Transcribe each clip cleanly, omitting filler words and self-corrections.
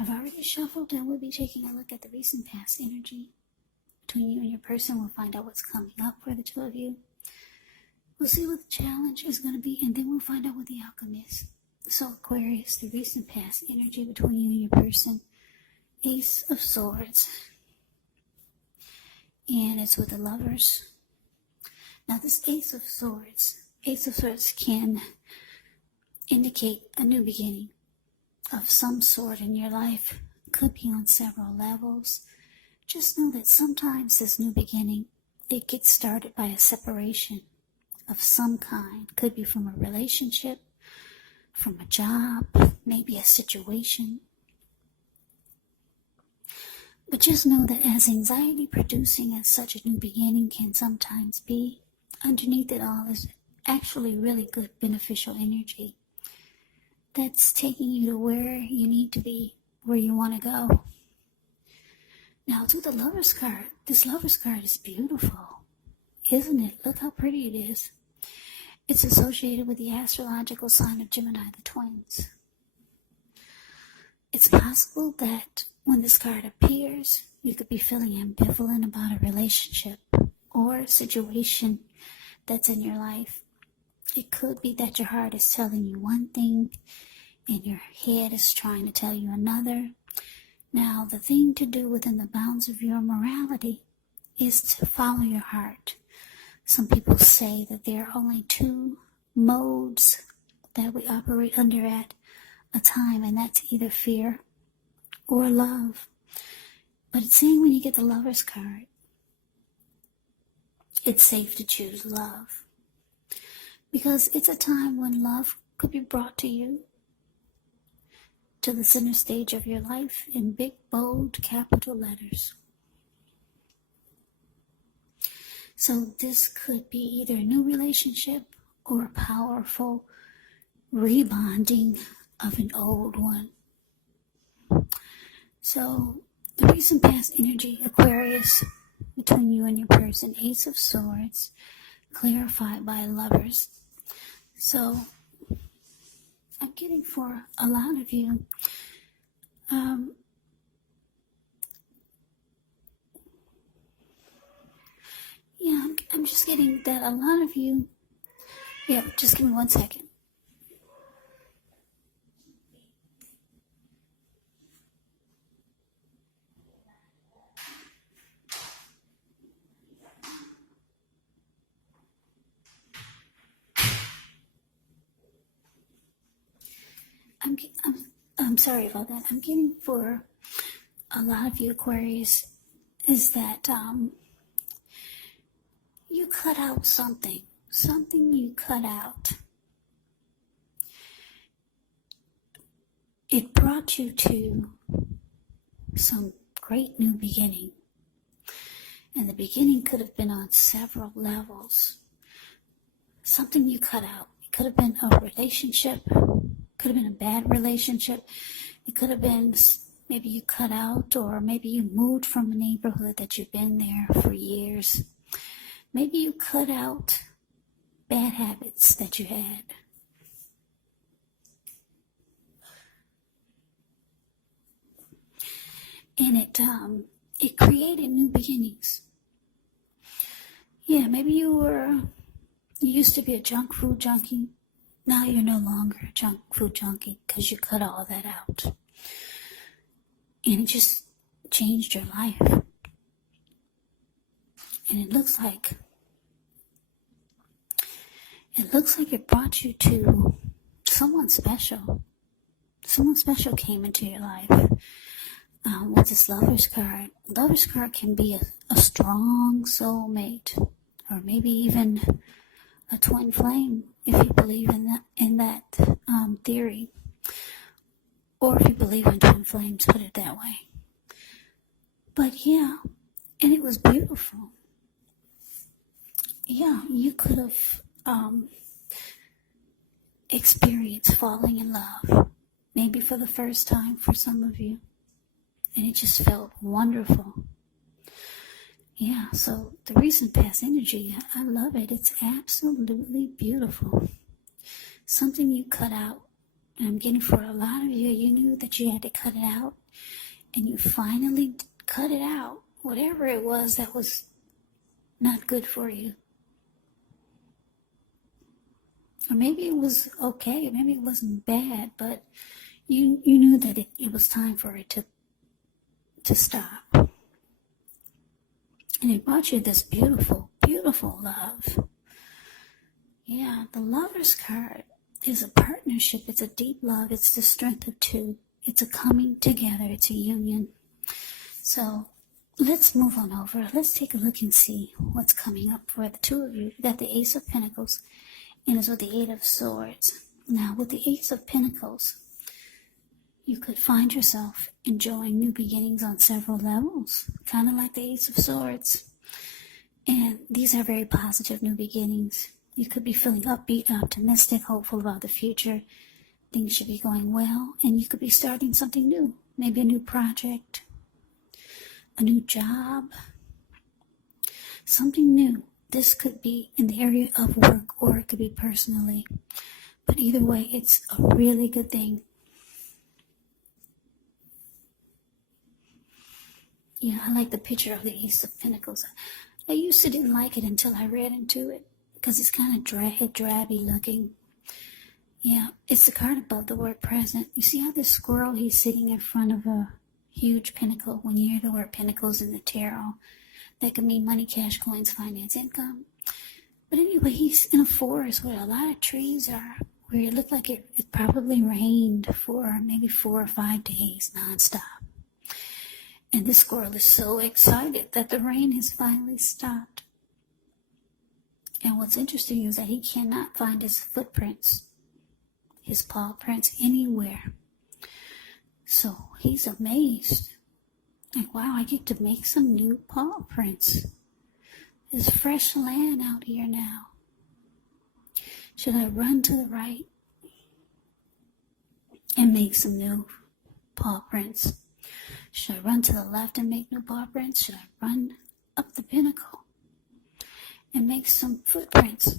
I've already shuffled, and we'll be taking a look at the recent past energy between you and your person. We'll find out what's coming up for the two of you. We'll see what the challenge is going to be, and then we'll find out what the outcome is. So Aquarius, the recent past energy between you and your person. Ace of Swords. And it's with the Lovers. Now this Ace of Swords can indicate a new beginning of some sort in your life. Could be on several levels. Just know that sometimes this new beginning, it gets started by a separation of some kind. Could be from a relationship, from a job, maybe a situation. But just know that as anxiety producing as such a new beginning can sometimes be, underneath it all is actually really good beneficial energy that's taking you to where you need to be, where you want to go. Now to the Lover's card, this Lover's card is beautiful, isn't it? Look how pretty it is. It's associated with the astrological sign of Gemini, the twins. It's possible that when this card appears, you could be feeling ambivalent about a relationship or situation that's in your life. It could be that your heart is telling you one thing and your head is trying to tell you another. Now, the thing to do within the bounds of your morality is to follow your heart. Some people say that there are only two modes that we operate under at a time, and that's either fear or love. But it's saying when you get the Lover's card, it's safe to choose love. Because it's a time when love could be brought to you, to the center stage of your life in big, bold, capital letters. So this could be either a new relationship or a powerful rebonding of an old one. So the recent past energy, Aquarius, between you and your person, Ace of Swords, clarified by Lovers. So I'm getting for a lot of you, I'm just getting that a lot of you, just give me 1 second. I'm sorry about that. I'm getting for a lot of you Aquarius is that you cut out something you cut out. It brought you to some great new beginning, and the beginning could have been on several levels. Something you cut out. It could have been a relationship, could have been a bad relationship. It could have been maybe you cut out, or maybe you moved from a neighborhood that you've been there for years. Maybe you cut out bad habits that you had. And it created new beginnings. Yeah, maybe you used to be a junk food junkie. Now you're no longer a junk food junkie because you cut all that out. And it just changed your life. And it looks like it brought you to someone special. Someone special came into your life. With this Lover's card. Lover's card can be a strong soulmate, or maybe even a twin flame, if you believe in that theory. Or if you believe in twin flames, put it that way. But yeah, and it was beautiful. Yeah, you could have experienced falling in love, maybe for the first time for some of you. And it just felt wonderful. Yeah, so the recent past energy, I love it. It's absolutely beautiful. Something you cut out And I'm getting for a lot of you, you knew that you had to cut it out, and you finally cut it out, whatever it was that was not good for you. Or maybe it was okay, maybe it wasn't bad, but you knew that it was time for it to stop. And it brought you this beautiful, beautiful love. Yeah, the Lover's card is a partnership. It's a deep love. It's the strength of two. It's a coming together. It's a union. So let's move on over. Let's take a look and see what's coming up for the two of you. You got the Ace of Pentacles, and it's with the Eight of Swords. Now, with the Ace of Pentacles, you could find yourself enjoying new beginnings on several levels, kind of like the Ace of Swords. And these are very positive new beginnings. You could be feeling upbeat, optimistic, hopeful about the future. Things should be going well, and you could be starting something new. Maybe a new project, a new job, something new. This could be in the area of work, or it could be personally. But either way, it's a really good thing. Yeah, I like the picture of the Ace of Pentacles. I used to didn't like it until I read into it, because it's kind of drabby looking. Yeah, it's the card above the word present. You see how this squirrel, he's sitting in front of a huge pinnacle. When you hear the word Pentacles in the tarot, that could mean money, cash, coins, finance, income. But anyway, he's in a forest where a lot of trees are, where it looked like it probably rained for maybe 4 or 5 days nonstop. And this squirrel is so excited that the rain has finally stopped. And what's interesting is that he cannot find his footprints, his paw prints anywhere. So he's amazed. Like, wow, I get to make some new paw prints. There's fresh land out here now. Should I run to the right and make some new paw prints? Should I run to the left and make new paw prints? Should I run up the pinnacle and make some footprints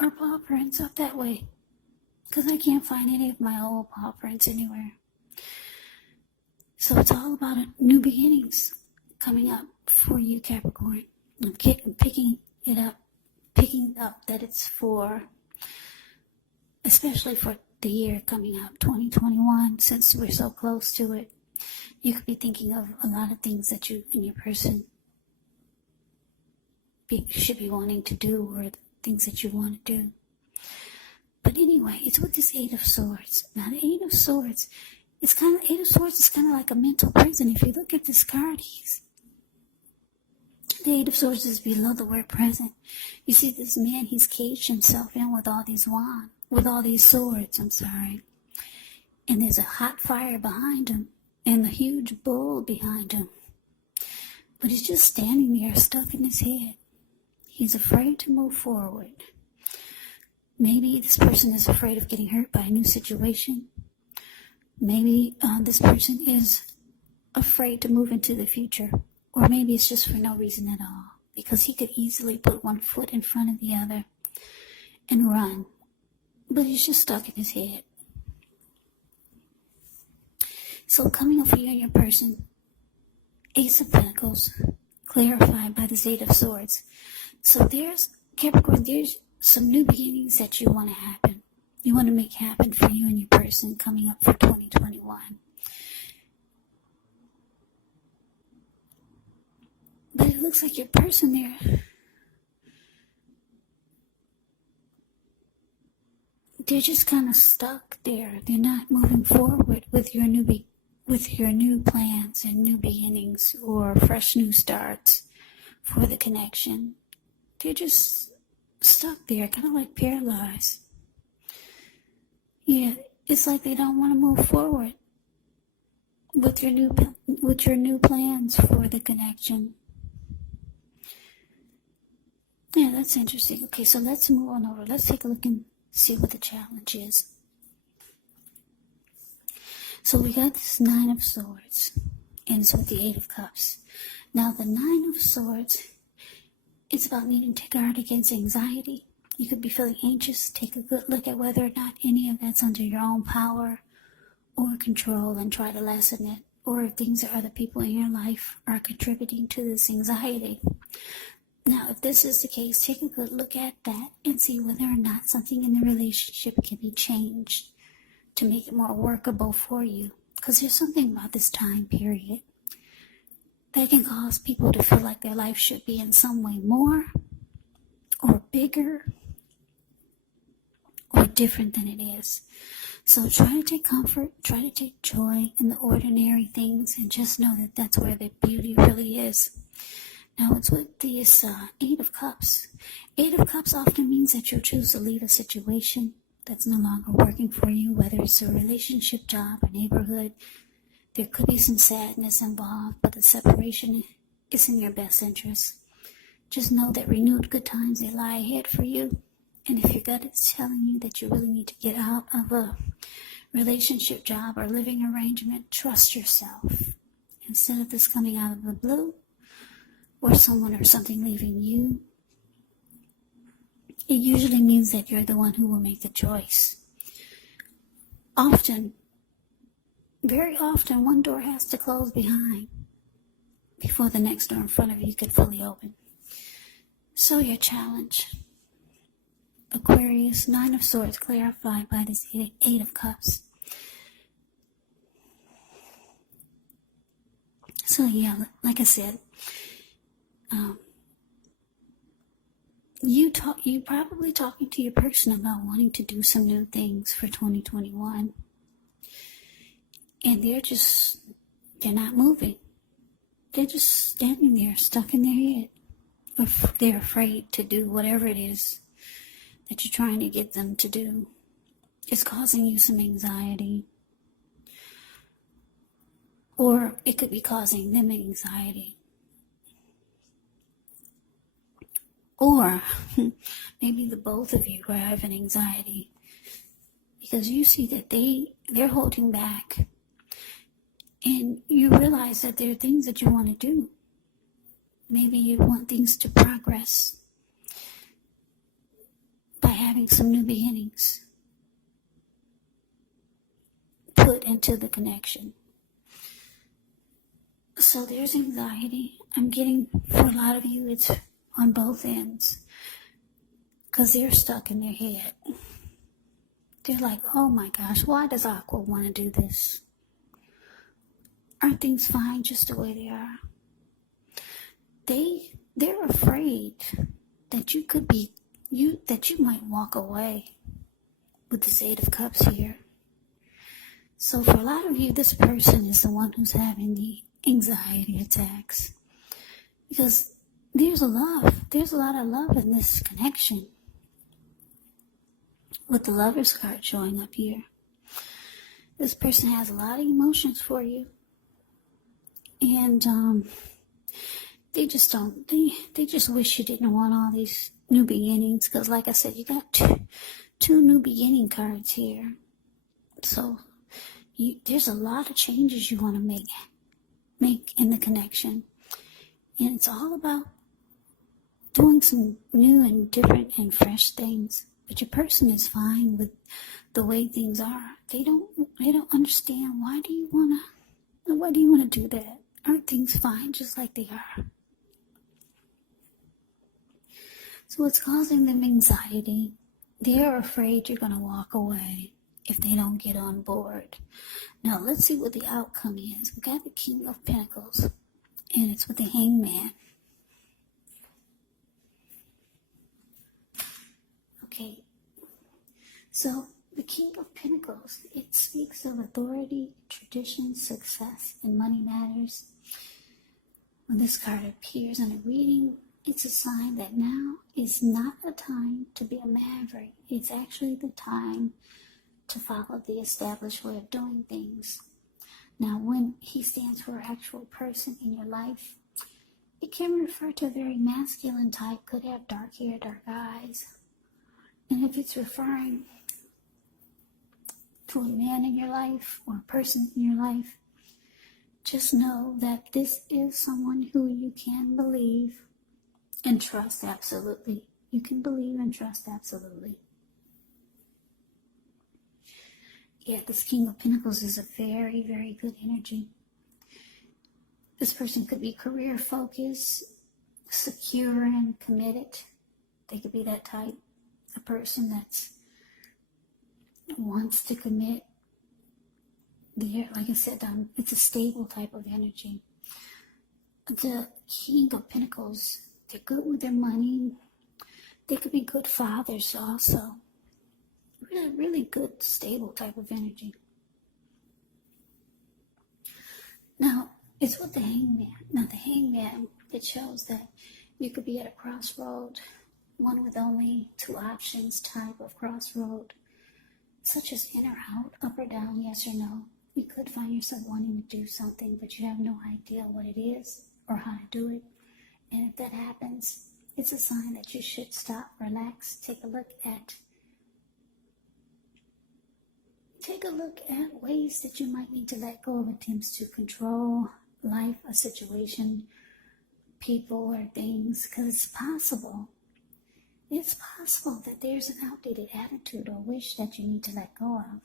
or paw prints up that way? Because I can't find any of my old paw prints anywhere. So it's all about new beginnings coming up for you, Capricorn. I'm picking up that it's for, especially for the year coming up, 2021, since we're so close to it. You could be thinking of a lot of things that you and your person should be wanting to do, or things that you want to do. But anyway, it's with this Eight of Swords. Now, the Eight of Swords, Eight of Swords is kind of like a mental prison. If you look at this card, the Eight of Swords is below the word present. You see this man, he's caged himself in with all these swords, And there's a hot fire behind him, and a huge bull behind him. But he's just standing there, stuck in his head. He's afraid to move forward. Maybe this person is afraid of getting hurt by a new situation. Maybe this person is afraid to move into the future. Or maybe it's just for no reason at all. Because he could easily put one foot in front of the other and run. But he's just stuck in his head. So coming up for you and your person, Ace of Pentacles, clarified by this Eight of Swords. So there's, Capricorn, there's some new beginnings that you want to happen. You want to make happen for you and your person coming up for 2021. But it looks like your person there, they're just kind of stuck there. They're not moving forward with your new plans and new beginnings or fresh new starts for the connection. They're just stuck there, kind of like paralyzed. Yeah, it's like they don't want to move forward with your new plans for the connection. Yeah, that's interesting. Okay, so let's move on over. Let's take a look and see what the challenge is. So we got this Nine of Swords, and it's with the Eight of Cups. Now, the Nine of Swords, it's about needing to guard against anxiety You could be feeling anxious. Take a good look at whether or not any of that's under your own power or control and try to lessen it. Or if things or other people in your life are contributing to this anxiety. Now, if this is the case, take a good look at that and see whether or not something in the relationship can be changed to make it more workable for you. Because there's something about this time period that can cause people to feel like their life should be in some way more or bigger or different than it is. So try to take comfort, try to take joy in the ordinary things, and just know that that's where the beauty really is. Now it's with this Eight of Cups. Eight of Cups often means that you'll choose to leave a situation that's no longer working for you, whether it's a relationship, job, or neighborhood. There could be some sadness involved, but the separation is in your best interest. Just know that renewed good times, they lie ahead for you. And if your gut is telling you that you really need to get out of a relationship, job, or living arrangement, trust yourself. Instead of this coming out of the blue, or someone or something leaving you, it usually means that you're the one who will make the choice. Very often, one door has to close behind before the next door in front of you could fully open. So your challenge, Aquarius, Nine of Swords, clarified by this Eight of Cups. So yeah, like I said, you probably talking to your person about wanting to do some new things for 2021. And they're not moving. They're just standing there, stuck in their head. Or they're afraid to do whatever it is that you're trying to get them to do. It's causing you some anxiety. Or it could be causing them anxiety. Or maybe the both of you are having anxiety. Because you see that they're holding back. And you realize that there are things that you want to do. Maybe you want things to progress by having some new beginnings put into the connection. So there's anxiety. I'm getting, for a lot of you, it's on both ends. Because they're stuck in their head. They're like, oh my gosh, why does Aqua want to do this? Aren't things fine just the way they are? They're afraid that that you might walk away with this Eight of Cups here. So for a lot of you, this person is the one who's having the anxiety attacks. Because there's a lot of love in this connection. With the Lover's card showing up here. This person has a lot of emotions for you. And they just wish you didn't want all these new beginnings. Because like I said, you got two new beginning cards here. So there's a lot of changes you want to make in the connection. And it's all about doing some new and different and fresh things. But your person is fine with the way things are. They don't understand why do you wanna do that? Aren't things fine just like they are? So it's causing them anxiety. They're afraid you're gonna walk away if they don't get on board. Now let's see what the outcome is. We got the King of Pentacles, and it's with the Hangman. Okay, so the King of Pentacles, it speaks of authority, tradition, success, and money matters. When this card appears in a reading, it's a sign that now is not a time to be a maverick. It's actually the time to follow the established way of doing things. Now, when he stands for an actual person in your life, it can refer to a very masculine type, could have dark hair, dark eyes. And if it's referring to a man in your life or a person in your life, just know that this is someone who you can believe and trust absolutely. You can believe and trust absolutely. Yeah, this King of Pentacles is a very, very good energy. This person could be career focused, secure and committed. They could be that type, a person that wants to commit. Like I said, it's a stable type of energy. The King of Pentacles, they're good with their money. They could be good fathers also. Really, really good, stable type of energy. Now, it's with the Hangman. Now, the Hangman, it shows that you could be at a crossroad, one with only two options type of crossroad, such as in or out, up or down, yes or no. You could find yourself wanting to do something, but you have no idea what it is or how to do it. And if that happens, it's a sign that you should stop, relax, take a look at ways that you might need to let go of attempts to control life, a situation, people, or things, because it's possible that there's an outdated attitude or wish that you need to let go of.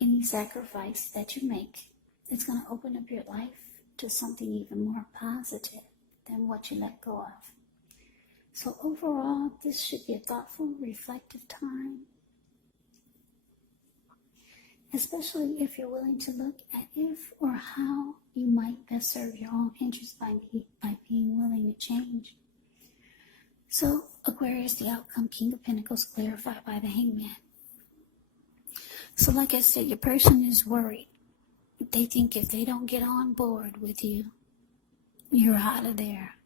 Any sacrifice that you make, it's going to open up your life to something even more positive than what you let go of. So overall, this should be a thoughtful, reflective time, especially if you're willing to look at if or how you might best serve your own interests by being willing to change. So, Aquarius, the outcome, King of Pentacles, clarified by the Hangman. So, like I said, your person is worried. They think if they don't get on board with you, you're out of there.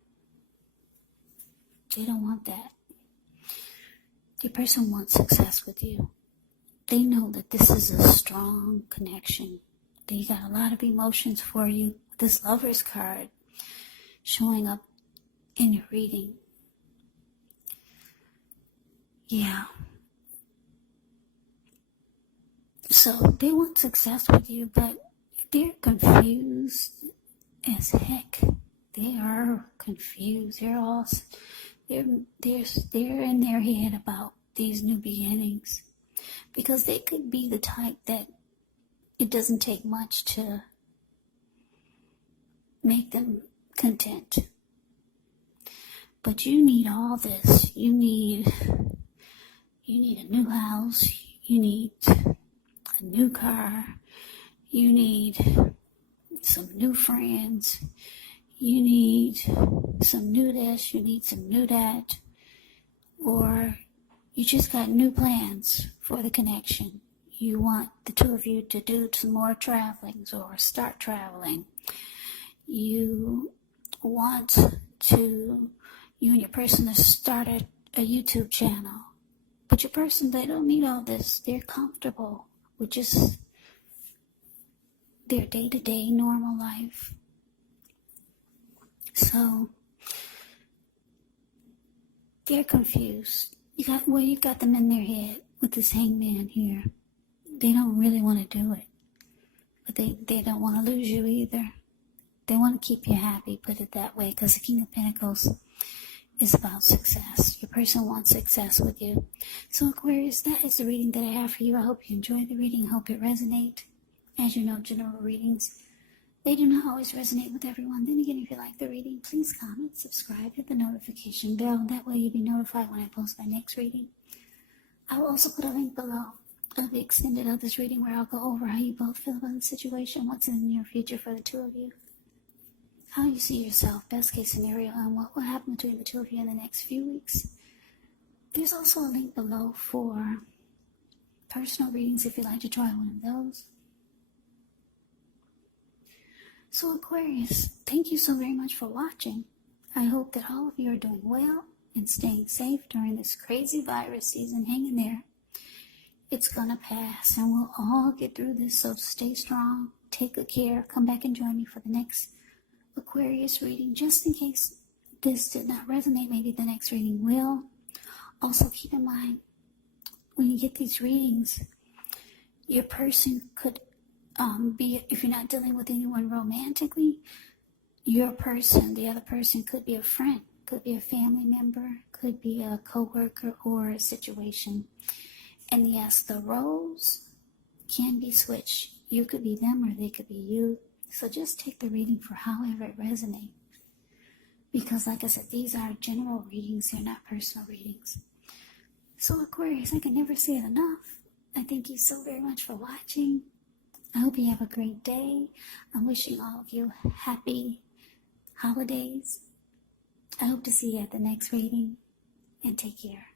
They don't want that. Your person wants success with you. They know that this is a strong connection. They got a lot of emotions for you. This Lover's card showing up in your reading. Yeah. So they want success with you, but they're confused as heck. They are confused. They're in their head about these new beginnings. Because they could be the type that it doesn't take much to make them content. But you need all this. You need a new house. You need a new car. You need some new friends. You need some new this. You need some new that. Or you just got new plans for the connection. You want the two of you to do some more traveling or start traveling. You want you and your person to start a YouTube channel. But your person, they don't need all this. They're comfortable with just their day-to-day normal life. So they're confused. You got them in their head with this Hangman here. They don't really want to do it. But they don't want to lose you either. They want to keep you happy, put it that way, because the King of Pentacles is about success. Your person wants success with you. So Aquarius, that is the reading that I have for you. I hope you enjoyed the reading. I hope it resonates. As you know, general readings, they do not always resonate with everyone. Then again, if you like the reading, please comment, subscribe, hit the notification bell. That way you'll be notified when I post my next reading. I will also put a link below of the extended of this reading where I'll go over how you both feel about the situation, what's in your future for the two of you, how you see yourself, best case scenario, and what will happen between the two of you in the next few weeks. There's also a link below for personal readings if you'd like to try one of those. So Aquarius, thank you so very much for watching. I hope that all of you are doing well and staying safe during this crazy virus season. Hang in there. It's gonna pass and we'll all get through this, so stay strong, take good care, come back and join me for the next Aquarius reading. Just in case this did not resonate, maybe the next reading will. Also keep in mind, when you get these readings, your person could be, if you're not dealing with anyone romantically, your person, the other person could be a friend, could be a family member, could be a co-worker or a situation. And yes, the roles can be switched. You could be them or they could be you. So just take the reading for however it resonates. Because like I said, these are general readings, they're not personal readings. So Aquarius, I can never say it enough. I thank you so very much for watching. I hope you have a great day. I'm wishing all of you happy holidays. I hope to see you at the next reading, and take care.